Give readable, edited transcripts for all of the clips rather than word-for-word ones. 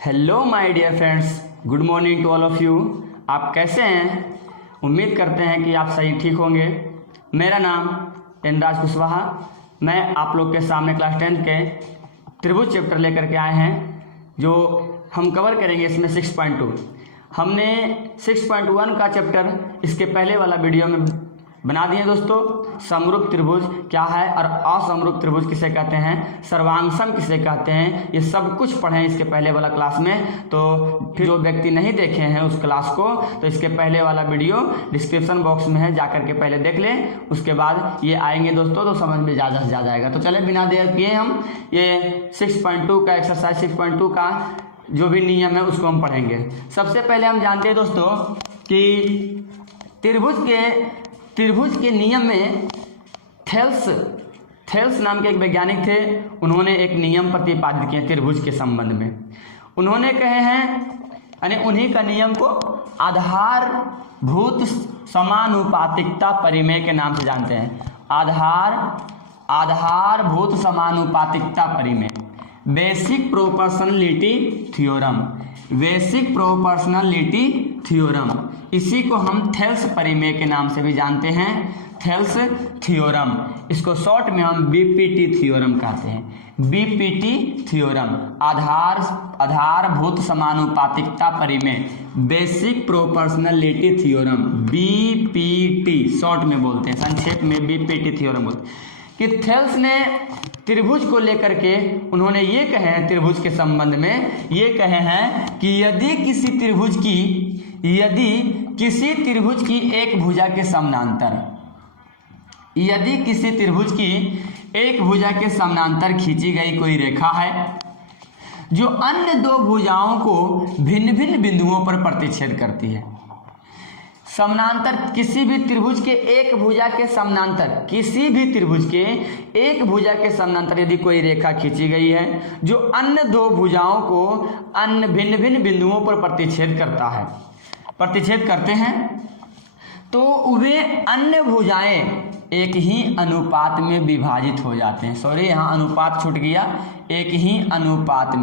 Hello my dear friends, good morning to all of you. आप कैसे हैं? उम्मीद करते हैं कि आप सही ठीक होंगे। मेरा नाम राज कुशवाहा। मैं आप लोग के सामने क्लास 10 के त्रिभुज चैप्टर लेकर के आए हैं, जो हम कवर करेंगे इसमें 6.2। हमने 6.1 का चैप्टर इसके पहले वाला वीडियो में बना दिए दोस्तों। समरूप त्रिभुज क्या है और असमरूप त्रिभुज किसे कहते हैं, सर्वांगसम किसे कहते हैं, ये सब कुछ पढ़े इसके पहले वाला क्लास में। तो फिर जो व्यक्ति नहीं देखे हैं उस क्लास को, तो इसके पहले वाला वीडियो डिस्क्रिप्शन बॉक्स में है, जाकर के पहले देख लें। उसके बाद ये आएंगे दोस्तों तो समझ में ज़्यादा से ज़्यादा आएगा। तो चले बिना देर किए हम ये 6.2 का एक्सरसाइज 6.2 का जो भी नियम है उसको हम पढ़ेंगे। सबसे पहले हम जानते हैं दोस्तों कि त्रिभुज के नियम में थेल्स नाम के एक वैज्ञानिक थे। उन्होंने एक नियम प्रतिपादित किए त्रिभुज के संबंध में। उन्होंने कहे हैं, यानी उन्हीं का नियम को आधारभूत समानुपातिकता परिमेय के नाम से जानते हैं। आधारभूत समानुपातिकता परिमेय, बेसिक प्रोपोर्शनलिटी थ्योरम, इसी को हम थेल्स परिमेय के नाम से भी जानते हैं, थेल्स थ्योरम। इसको शॉर्ट में हम बीपीटी थ्योरम कहते हैं। बीपीटी थ्योरम, आधारभूत समानुपातिकता परिमेय, basic proportionality theorem, BPT short में बोलते हैं, संक्षेप में बीपीटी थ्योरम बोलते हैं। कि थेल्स ने त्रिभुज को लेकर के उन्होंने ये कहे हैं, त्रिभुज के संबंध में ये कहे हैं कि यदि किसी त्रिभुज की एक भुजा के समानांतर खींची गई कोई रेखा है जो अन्य दो भुजाओं को भिन्न भिन्न बिंदुओं पर प्रतिच्छेद करती है। समानांतर किसी भी त्रिभुज के एक भुजा के समानांतर यदि कोई रेखा खींची गई है जो अन्य दो भुजाओं को अन्य भिन्न भिन्न बिंदुओं पर प्रतिच्छेद करते हैं, तो वे अन्य भुजाएं एक ही अनुपात में विभाजित हो जाते हैं। सॉरी, यहाँ अनुपात छूट गया, एक ही अनुपात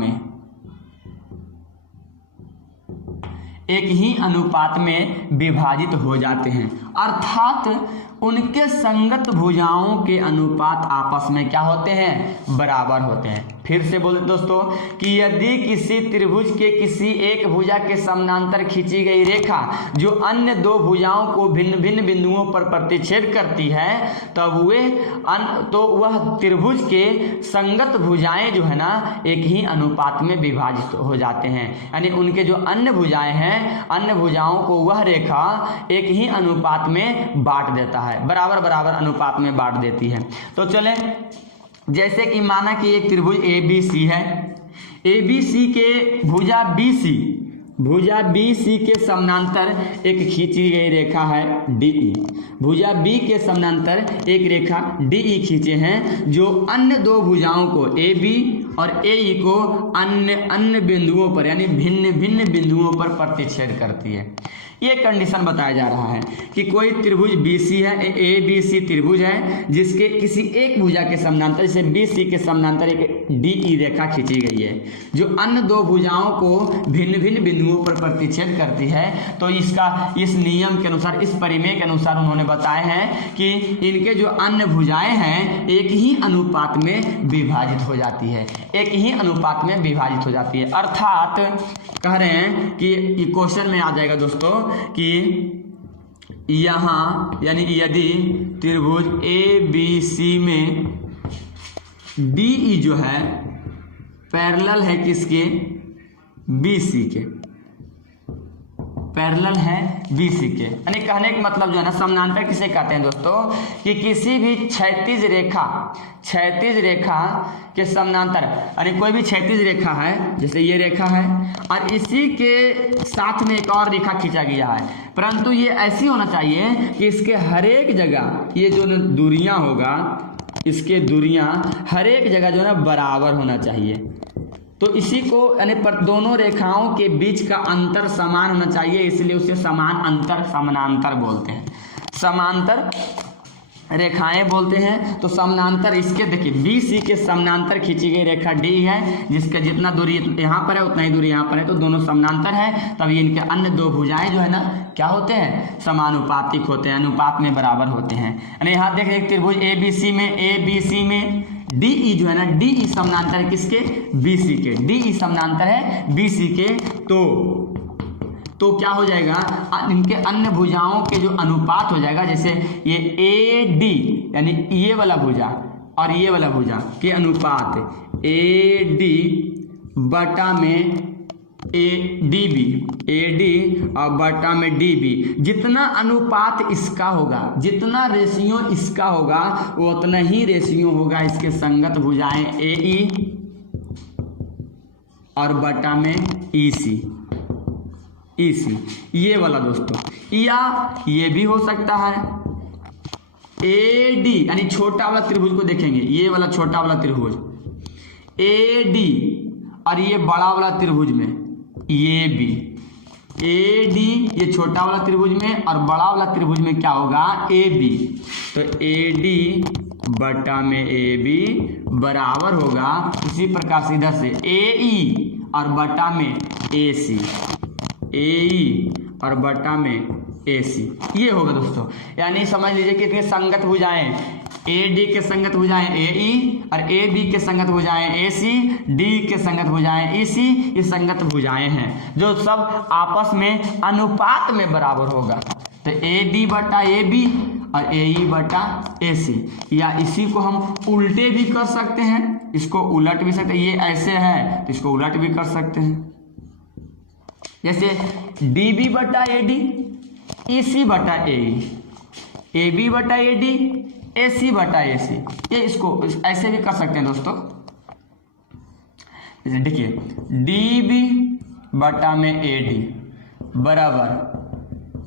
में विभाजित हो जाते हैं। अर्थात उनके संगत भुजाओं के अनुपात आपस में क्या होते हैं, बराबर होते हैं। फिर से बोलते दोस्तों कि यदि किसी त्रिभुज के किसी एक भुजा के समानांतर खींची गई रेखा जो अन्य दो भुजाओं को भिन्न भिन्न बिंदुओं पर प्रतिच्छेद करती है, तब तो वह त्रिभुज के संगत भुजाएं जो है ना एक ही अनुपात में विभाजित हो जाते हैं। यानी उनके जो अन्य भुजाएं हैं, अन्य भुजाओं को वह रेखा एक ही अनुपात में बांट देता है, बराबर अनुपात में बांट देती है। तो चलें, जैसे कि माना कि एक त्रिभुज ABC है, ABC के भुजा BC के समानांतर एक खींची गई रेखा है DE। भुजा B के समानांतर एक रेखा DE खींचे हैं जो अन्य दो भुजाओं को AB और AE को अन्य बिंदुओं पर यानी भिन्न भिन्न बिंदुओं पर प्रतिच्छेद करती है। ये कंडीशन बताया जा रहा है कि कोई त्रिभुज BC है, ABC त्रिभुज है जिसके किसी एक भुजा के समानांतर, जैसे BC के समानांतर एक DE रेखा खींची गई है जो अन्य दो भुजाओं को भिन्न भिन्न बिंदुओं पर प्रतिच्छेद करती है। तो इस नियम के अनुसार, इस परिमेय के अनुसार उन्होंने बताए हैं कि इनके जो अन्य भुजाएं हैं एक ही अनुपात में विभाजित हो जाती है, अर्थात कह रहे हैं कि ये क्वेश्चन में आ जाएगा दोस्तों कि यहाँ यानी यदि त्रिभुज ABC में DE जो है पैरेलल है किसके, BC के, यानी कहने का मतलब जो है ना, समानांतर किसे कहते हैं दोस्तों कि किसी भी क्षैतिज रेखा के समानांतर, यानी कोई भी क्षैतिज रेखा है, जैसे ये रेखा है और इसी के साथ में एक और रेखा खींचा गया है, परंतु ये ऐसी होना चाहिए कि इसके हर एक जगह ये जो दूरियां होगा, इसके दूरियां हर एक जगह जो है ना बराबर होना चाहिए। तो इसी को यानी पर दोनों रेखाओं के बीच का अंतर समान होना चाहिए, इसलिए उसे समानांतर बोलते हैं। समांतर रेखाएं बोलते हैं। तो समानांतर इसके देखिए BC के समानांतर खींची गई रेखा D है, जिसका जितना दूरी यहाँ पर है उतना ही दूरी यहाँ पर है, तो दोनों समानांतर है। तभी इनके अन्य दो भुजाएं जो है ना क्या होते हैं, समानुपातिक होते हैं, अनुपात में बराबर होते हैं। यानी यहाँ देख एक त्रिभुज ABC में DE जो है ना, DE समानांतर है किसके, BC के, DE समानांतर है BC के। तो क्या हो जाएगा, इनके अन्य भुजाओं के जो अनुपात हो जाएगा, जैसे ये AD यानी ये वाला भुजा और ये वाला भुजा के अनुपात AD बटा में DB, AD और बटा में DB, जितना अनुपात इसका होगा, जितना रेशियो इसका होगा, वो उतना ही रेशियो होगा इसके संगत भुजाएं AE और बटा में EC, ये वाला दोस्तों। या ये भी हो सकता है AD यानी छोटा वाला त्रिभुज को देखेंगे, ये वाला छोटा वाला त्रिभुज AD और ये बड़ा वाला त्रिभुज में ये भी AD, ये छोटा वाला त्रिभुज में और बड़ा वाला त्रिभुज में क्या होगा AB। तो AD बटा में AB बराबर होगा, इसी प्रकार से इधर से AE और बटा में AC, AE और बटा में AC, ये होगा दोस्तों। यानी समझ लीजिए कि इतने संगत भुजाएं AD के संगत भुजाएं AE और AB के संगत भुजाएं AC, D के संगत भुजाएं EC, ये संगत भुजाएं हैं जो सब आपस में अनुपात में बराबर होगा। तो AD बटा AB और AE बटा AC, या इसी को हम उल्टे भी कर सकते हैं, इसको उलट भी सकते हैं, ये ऐसे है तो इसको उलट भी कर सकते हैं, जैसे DB बटा AD, EC बटा AE, AB बटा AD, AC बटा AC, ये इसको ऐसे भी कर सकते हैं दोस्तों। जैसे देखिए DB बटा में AD बराबर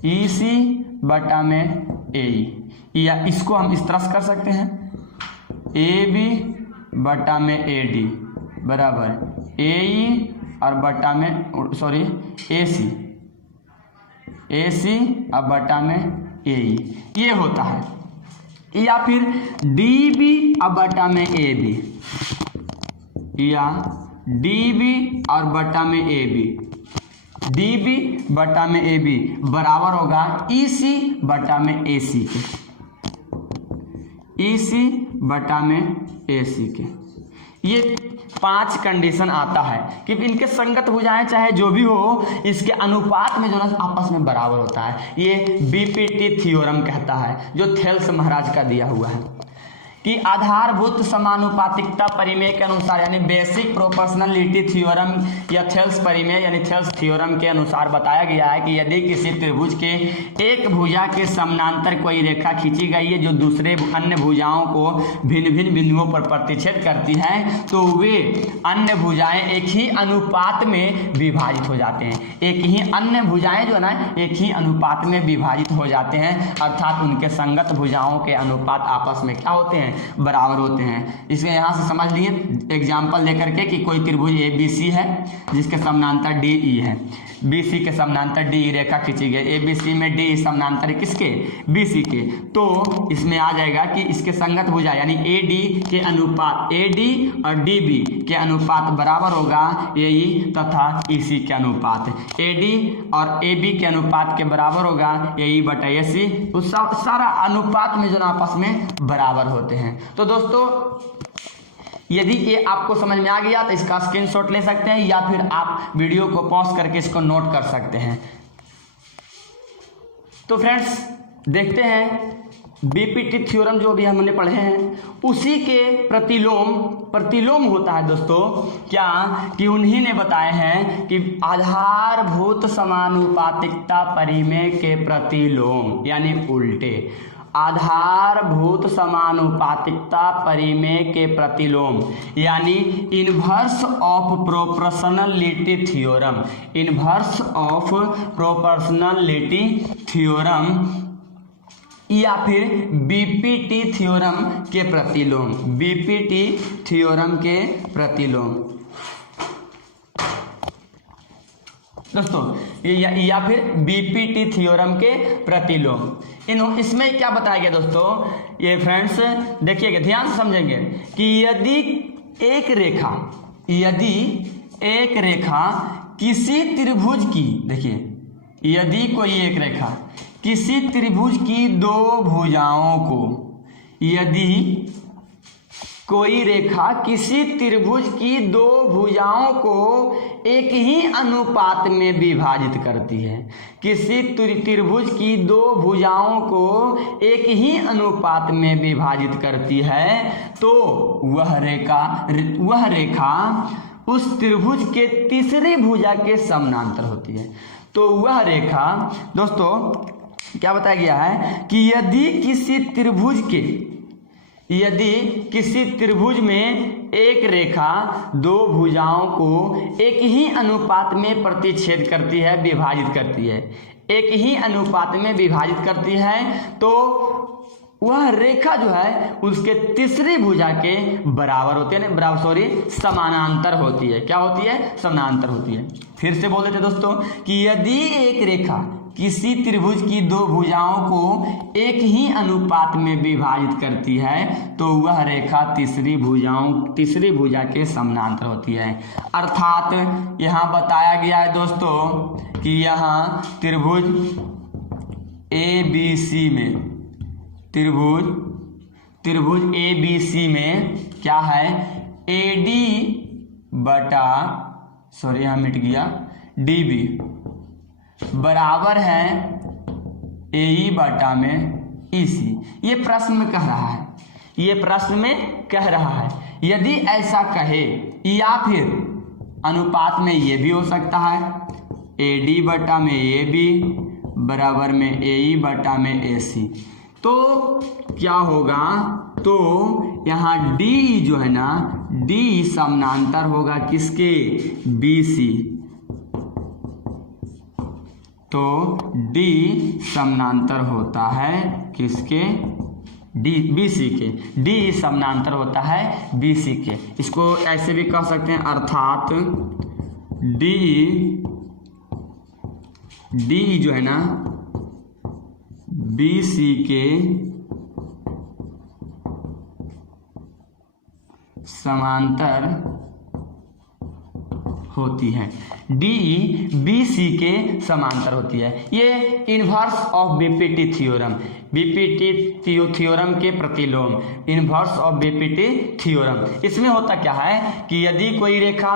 EC बटा में AE, या इसको हम इस तरह से कर सकते हैं AB बटा में AD बराबर AE और बटा में AC और बटा में AE, ये होता है। या फिर DB और बटा में AB, या DB और बटा में AB, DB बटा में AB बराबर होगा EC बटा में AC के, EC बटा में AC के। ये 5 कंडीशन आता है कि इनके संगत भुजाएं चाहे जो भी हो, इसके अनुपात में जो ना आपस में बराबर होता है। ये BPT थ्योरम कहता है, जो थेल्स महाराज का दिया हुआ है कि आधारभूत समानुपातिकता परिमेय के अनुसार, यानी बेसिक प्रोपोर्शनलिटी थ्योरम या थेल्स परिमेय यानी थेल्स थ्योरम के अनुसार बताया गया है कि यदि किसी त्रिभुज के एक भुजा के समानांतर कोई रेखा खींची गई है जो दूसरे अन्य भुजाओं को भिन्न भिन्न बिंदुओं पर प्रतिच्छेद करती है, तो वे अन्य भुजाएं एक ही अनुपात में विभाजित हो जाते हैं। एक ही अन्य भुजाएं जो है ना एक ही अनुपात में विभाजित हो जाते हैं, अर्थात उनके संगत भुजाओं के अनुपात आपस में क्या होते हैं, बराबर होते हैं। इसमें यहाँ से समझ लिए एग्जाम्पल लेकर के कि कोई त्रिभुज ABC है जिसके समानांतर DE है, BC के समानांतर DE रेखा खींची गई, ABC में DE समानांतर किसके, BC के। तो इसमें आ जाएगा कि इसके संगत भुजा यानी AD के अनुपात, AD और DB के अनुपात बराबर होगा AE तथा EC के अनुपात, AD और AB के अनुपात के बराबर होगा AE बटा AC। उस सारा अनुपात में जो आपस में बराबर होते हैं। तो दोस्तों यदि ये आपको समझ में आ गया तो इसका स्क्रीनशॉट ले सकते हैं, या फिर आप वीडियो को पॉज करके इसको नोट कर सकते हैं। तो फ्रेंड्स देखते हैं BPT थ्योरम जो भी हमने पढ़े हैं उसी के प्रतिलोम होता है दोस्तों, क्या कि उन्हीं ने बताए हैं कि आधारभूत समानुपातिकता परिमेय के प्रतिलोम यानी उल्टे, आधारभूत समानुपातिकता परिमेय के प्रतिलोम यानी inverse of proportionality theorem, inverse of proportionality theorem या फिर BPT थ्योरम के प्रतिलोम, BPT थ्योरम के प्रतिलोम। दोस्तों या फिर बीपीटी थ्योरम के प्रतिलोम। इसमें क्या बताया गया दोस्तों, ये फ्रेंड्स देखिएगा, ध्यान से समझेंगे कि यदि एक रेखा किसी त्रिभुज की, देखिए यदि कोई एक रेखा किसी त्रिभुज की दो भुजाओं को, यदि कोई रेखा किसी त्रिभुज की दो भुजाओं को एक ही अनुपात में विभाजित करती है, किसी त्रिभुज की दो भुजाओं को एक ही अनुपात में विभाजित करती है, तो वह रेखा उस त्रिभुज के तीसरी भुजा के समानांतर होती है। तो वह रेखा दोस्तों क्या बताया गया है कि यदि किसी त्रिभुज में एक रेखा दो भुजाओं को एक ही अनुपात में प्रतिच्छेद करती है, विभाजित करती है, एक ही अनुपात में विभाजित करती है, तो वह रेखा जो है उसके तीसरी भुजा के बराबर होती है, समानांतर होती है। क्या होती है? समानांतर होती है। फिर से बोल देते दोस्तों कि यदि एक रेखा किसी त्रिभुज की दो भुजाओं को एक ही अनुपात में विभाजित करती है, तो वह रेखा तीसरी भुजा के समानांतर होती है। अर्थात यहाँ बताया गया है दोस्तों कि यहाँ त्रिभुज ABC में त्रिभुज ABC में क्या है, AD बटा यहाँ मिट गया DB बराबर है AE बटा में EC। ये प्रश्न में कह रहा है, यदि ऐसा कहे, या फिर अनुपात में ये भी हो सकता है, AD बटा में AB बराबर में AE बटा में AC। तो क्या होगा, तो यहाँ D जो है ना, D समानांतर होगा किसके? BC। तो D समानांतर होता है किसके? BC के। D समानांतर होता है BC के। इसको ऐसे भी कह सकते हैं, अर्थात D जो है ना BC के समांतर होती है। DE BC के समांतर होती है। ये इनवर्स ऑफ बीपीटी थ्योरम, के प्रतिलोम, इनवर्स ऑफ बीपीटी थ्योरम। इसमें होता क्या है कि यदि कोई रेखा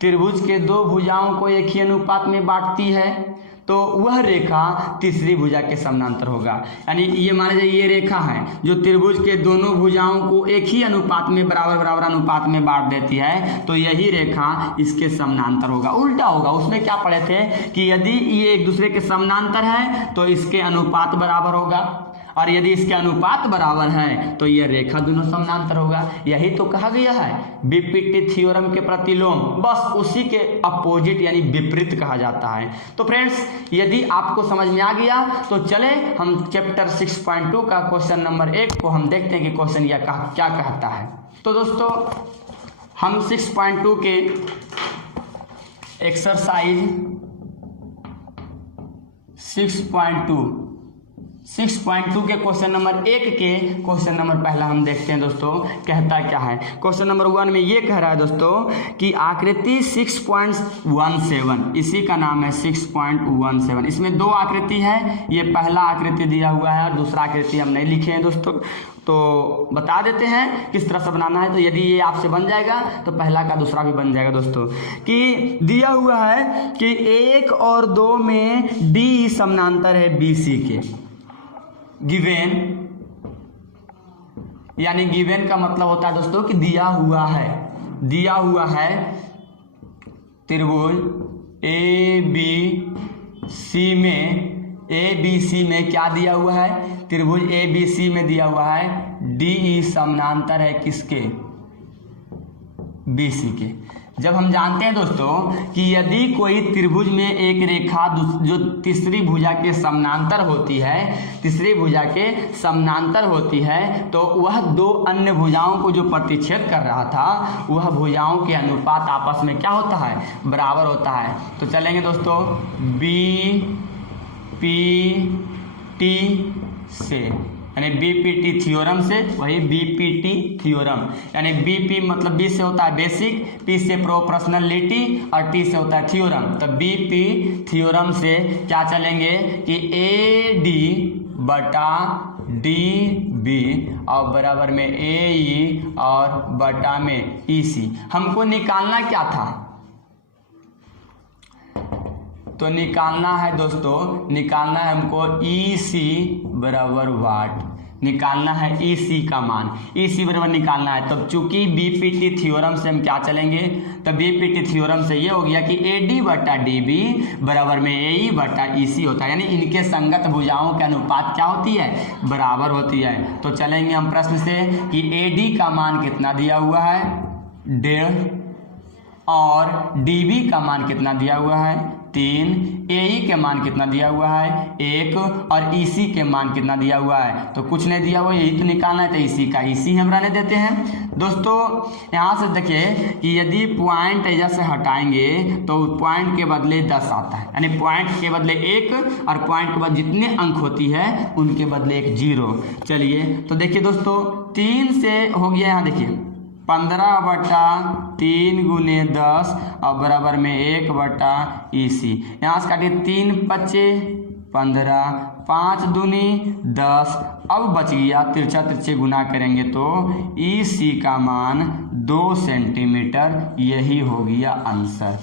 त्रिभुज के दो भुजाओं को एक ही अनुपात में बांटती है, तो वह रेखा तीसरी भुजा के समानांतर होगा। यानी ये मान लीजिए ये रेखा है जो त्रिभुज के दोनों भुजाओं को एक ही अनुपात में बराबर अनुपात में बांट देती है, तो यही रेखा इसके समानांतर होगा। उल्टा होगा, उसमें क्या पढ़े थे कि यदि ये एक दूसरे के समानांतर है तो इसके अनुपात बराबर होगा, और यदि इसके अनुपात बराबर है तो यह रेखा दोनों समानांतर होगा। यही तो कहा गया है बीपीटी थ्योरम के प्रतिलोम, बस उसी के अपोजिट यानी विपरीत कहा जाता है। तो फ्रेंड्स, यदि आपको समझ में आ गया तो चले हम चैप्टर 6.2 का क्वेश्चन नंबर 1 को हम देखते हैं कि क्वेश्चन यह क्या कहता है। तो दोस्तों हम 6.2 के एक्सरसाइज 6.2 के क्वेश्चन नंबर 1 के क्वेश्चन नंबर पहला हम देखते हैं दोस्तों, कहता क्या है। क्वेश्चन नंबर 1 में ये कह रहा है दोस्तों कि आकृति 6.17, इसी का नाम है 6.17। इसमें दो आकृति है, ये पहला आकृति दिया हुआ है और दूसरा आकृति हम नहीं लिखे हैं दोस्तों, तो बता देते हैं किस तरह से बनाना है। तो यदि ये आपसे बन जाएगा तो पहला का दूसरा भी बन जाएगा दोस्तों। कि दिया हुआ है कि 1 और 2 में D समानांतर है BC के। गिवेन, यानी गिवेन का मतलब होता है दोस्तों कि दिया हुआ है त्रिभुज ABC में क्या दिया हुआ है, त्रिभुज ABC में दिया हुआ है DE समानांतर है किसके? BC के। जब हम जानते हैं दोस्तों कि यदि कोई त्रिभुज में एक रेखा जो तीसरी भुजा के समानांतर होती है, तीसरी भुजा के समानांतर होती है, तो वह दो अन्य भुजाओं को जो प्रतिच्छेद कर रहा था वह भुजाओं के अनुपात आपस में क्या होता है, बराबर होता है। तो चलेंगे दोस्तों बी पी टी से, यानी बीपीटी थ्योरम से, वही बीपीटी थ्योरम, यानी बीपी मतलब बी से होता है बेसिक, पी से प्रोपोर्शनलिटी और टी से होता है थ्योरम। तो बीपी थ्योरम से क्या चलेंगे कि ए डी बटा डी बी और बराबर में ए ई और बटा में ई सी। हमको निकालना क्या था, तो निकालना है दोस्तों, निकालना है हमको ई सी बराबर वाट, निकालना है ई सी का मान, ई सी बराबर निकालना है। तो चूंकि बीपीटी थ्योरम से हम क्या चलेंगे, तो बीपीटी थ्योरम से ये हो गया कि ए डी बटा डी बी बराबर में ए ई बटा ई सी होता है, यानी इनके संगत भुजाओं के अनुपात क्या होती है, बराबर होती है। तो चलेंगे हम प्रश्न से कि ए डी का मान कितना दिया हुआ है, 1.5, और डी बी का मान कितना दिया हुआ है, 3, ए के मान कितना दिया हुआ है, 1, और ई सी के मान कितना दिया हुआ है, तो कुछ नहीं दिया हुआ, यही तो निकालना है। तो इसी का इसी हम रहने देते हैं दोस्तों। यहाँ से देखिए कि यदि पॉइंट ऐसा से हटाएंगे तो पॉइंट के बदले 10 आता है, यानी पॉइंट के बदले 1 और पॉइंट के बाद जितने अंक होती है उनके बदले एक 0। चलिए तो देखिए दोस्तों 3 से हो गया, यहाँ देखिए 15/3 × 10 और बराबर में 1/EC। यहाँ से काटिए 3 × 5 = 15, 5 दूनी 10, अब बच गया तिरछा तिरछे गुना करेंगे तो EC का मान 2 सेंटीमीटर, यही हो गया आंसर,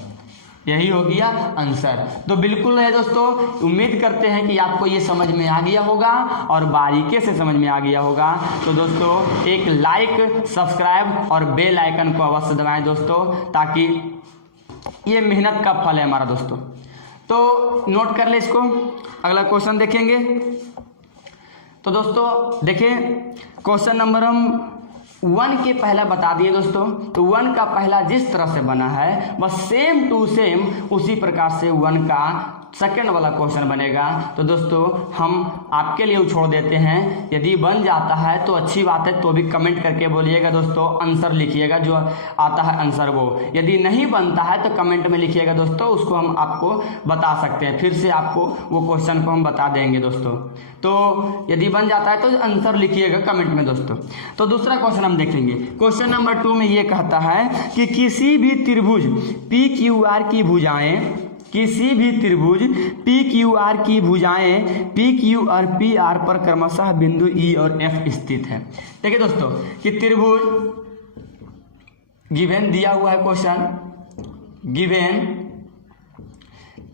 यही हो गया आंसर। तो बिल्कुल है दोस्तों, उम्मीद करते हैं कि आपको ये समझ में आ गया होगा और बारीकी से समझ में आ गया होगा। तो दोस्तों एक लाइक, सब्सक्राइब और बेल आइकन को अवश्य दबाएं दोस्तों, ताकि ये मेहनत का फल है हमारा दोस्तों। तो नोट कर ले इसको, अगला क्वेश्चन देखेंगे। तो दोस्तों देखिए क्वेश्चन नंबर हम 1 के पहला बता दिए दोस्तों। तो 1 का पहला जिस तरह से बना है बस सेम टू सेम उसी प्रकार से 1 का सेकंड वाला क्वेश्चन बनेगा। तो दोस्तों हम आपके लिए छोड़ देते हैं, यदि बन जाता है तो अच्छी बात है, तो भी कमेंट करके बोलिएगा दोस्तों, आंसर लिखिएगा जो आता है आंसर वो। यदि नहीं बनता है तो कमेंट में लिखिएगा दोस्तों, उसको हम आपको बता सकते हैं, फिर से आपको वो क्वेश्चन को हम बता देंगे दोस्तों। तो यदि बन जाता है तो आंसर लिखिएगा कमेंट में दोस्तों। तो दूसरा क्वेश्चन हम देखेंगे। क्वेश्चन नंबर 2 में ये कहता है कि किसी भी त्रिभुज पी क्यू आर की भुजाएं, किसी भी त्रिभुज पी क्यू आर की भुजाएं पी क्यू और पी आर पर क्रमशः बिंदु ई और एफ स्थित है। देखिए दोस्तों कि त्रिभुज गिवन दिया हुआ है क्वेश्चन, गिवन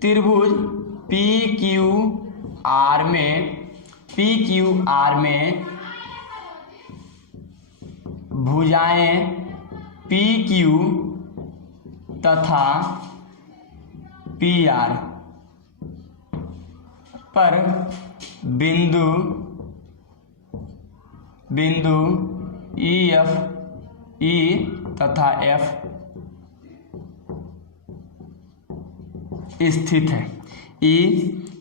त्रिभुज पी क्यू आर में, पी क्यू आर में भुजाएं पी क्यू तथा पी आर पर बिंदु ई एफ ई तथा एफ स्थित है, ई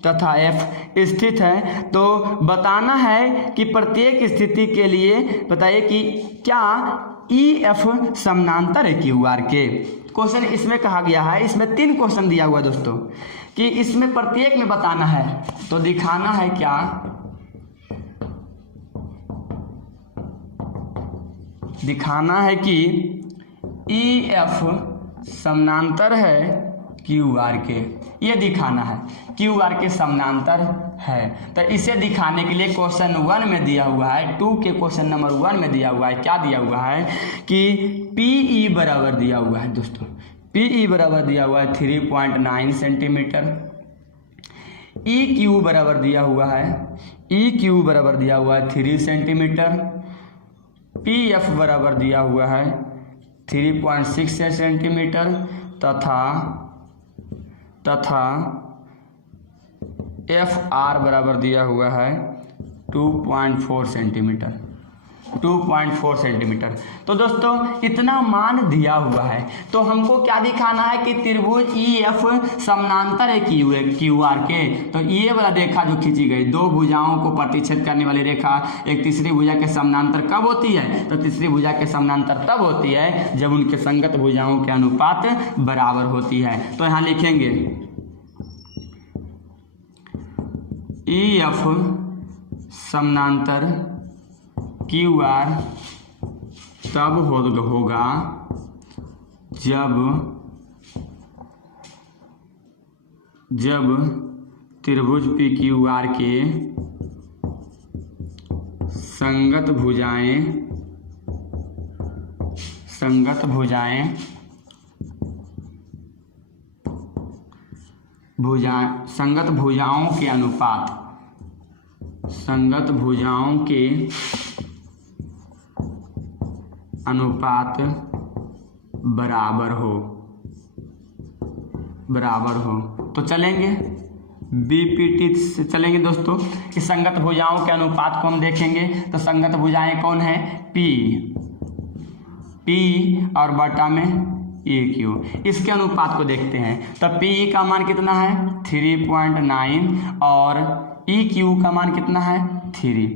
तथा एफ स्थित है। तो बताना है कि प्रत्येक स्थिति के लिए बताइए कि क्या ई एफ समानांतर है क्यू आर के। क्वेश्चन इसमें कहा गया है, इसमें 3 क्वेश्चन दिया हुआ है दोस्तों कि इसमें प्रत्येक में बताना है। तो दिखाना है क्या, दिखाना है कि ई एफ समानांतर है क्यू आर के, ये दिखाना है क्यू आर के समानांतर है। तो इसे दिखाने के लिए क्वेश्चन 1 में दिया हुआ है, 2 के क्वेश्चन नंबर 1 में दिया हुआ है, क्या दिया हुआ है कि पीई बराबर दिया हुआ है दोस्तों, पीई बराबर दिया हुआ है 3.9 सेंटीमीटर, ई क्यू बराबर दिया हुआ है, ई क्यू बराबर दिया हुआ है 3 सेंटीमीटर, पी एफ बराबर दिया हुआ है 3.6 सेंटीमीटर तथा एफ आर बराबर दिया हुआ है 2.4 सेंटीमीटर। 2.4 सेंटीमीटर। तो दोस्तों इतना मान दिया हुआ है, तो हमको क्या दिखाना है कि त्रिभुज EF समानांतर है QR के। तो ये वाला रेखा जो खींची गई, दो भुजाओं को प्रतिच्छेद करने वाली रेखा एक तीसरी भुजा के समानांतर कब होती है? तो तीसरी भुजा के समानांतर तब होती है जब उनके संगत भुजाओं के अनुपात बराबर होती है। तो यहाँ लिखेंगे EF समानांतर QR तब होगा जब त्रिभुज PQR के संगत भुजाओं के अनुपात बराबर हो। तो चलेंगे BPT से चलेंगे दोस्तों कि संगत भुजाओं के अनुपात को हम देखेंगे। तो संगत भुजाएं कौन है? P और बटा में EQ, इसके अनुपात को देखते हैं। तो PE का मान कितना है? 3.9 और EQ का मान कितना है? 3।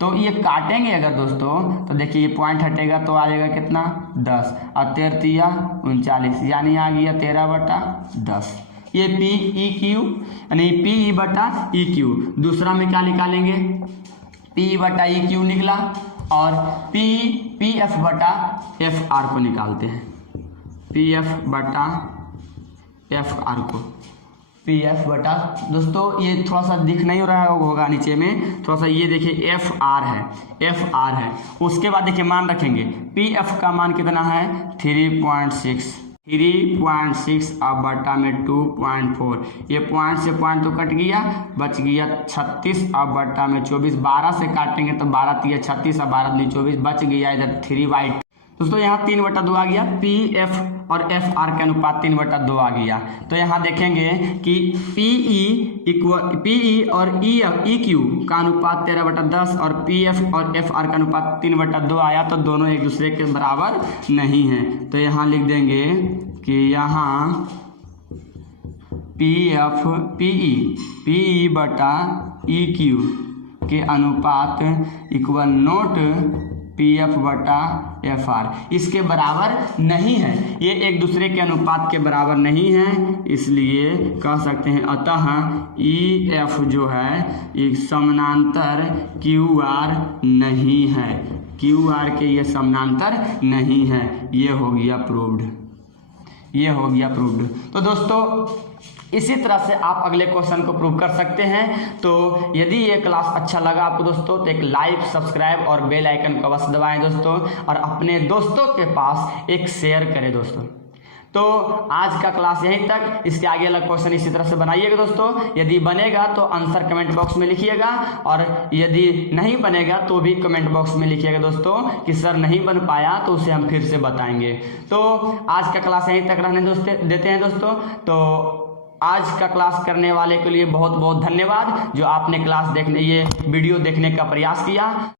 तो ये काटेंगे अगर दोस्तों, तो देखिए ये पॉइंट हटेगा तो आ जाएगा कितना? 10 और 13 39, यानी आ गया 13/10। ये PEQ यानी PE बटा EQ। दूसरा में क्या निकालेंगे? PE बटा EQ निकला और PF बटा FR को निकालते हैं। PF बटा FR को PF बटा, दोस्तों ये थोड़ा सा दिख नहीं रहा होगा नीचे में, थोड़ा सा ये देखिए FR है। उसके बाद देखिए मान रखेंगे PF का मान कितना है? 3.6 अब बटा में 2.4, ये पॉइंट से पॉइंट तो कट गया, बच गया 36 अब बटा में 24। 12 से काटेंगे तो 12 3 36 और 12 2 24, बच गया इधर 3/2। दोस्तों यहाँ 3/2 आ गया। PF और FR के अनुपात 3/2 आ गया। तो यहाँ देखेंगे कि PE और EQ का अनुपात 13/10 और PF और FR का अनुपात 3/2 आया। तो दोनों एक दूसरे के बराबर नहीं है। तो यहाँ लिख देंगे कि यहाँ PE बटा EQ के अनुपात इक्वल नोट PF बटा FR, इसके बराबर नहीं है। ये एक दूसरे के अनुपात के बराबर नहीं है, इसलिए कह सकते हैं अतः EF जो है एक समानांतर QR नहीं है। QR के ये समानांतर नहीं है। ये हो गया प्रूव्ड। तो दोस्तों इसी तरह से आप अगले क्वेश्चन को प्रूव कर सकते हैं। तो यदि ये क्लास अच्छा लगा आपको दोस्तों, तो एक लाइक, सब्सक्राइब और बेल आइकन को अवश्य दबाएं दोस्तों, और अपने दोस्तों के पास एक शेयर करें दोस्तों। तो आज का क्लास यहीं तक। इसके आगे वाला क्वेश्चन इसी तरह से बनाइएगा दोस्तों। यदि बनेगा तो आंसर कमेंट बॉक्स में लिखिएगा, और यदि नहीं बनेगा तो भी कमेंट बॉक्स में लिखिएगा दोस्तों कि सर नहीं बन पाया, तो उसे हम फिर से बताएंगे। तो आज का क्लास यहीं तक रहने देते हैं दोस्तों। तो आज का क्लास करने वाले के लिए बहुत बहुत धन्यवाद, जो आपने ये वीडियो देखने का प्रयास किया।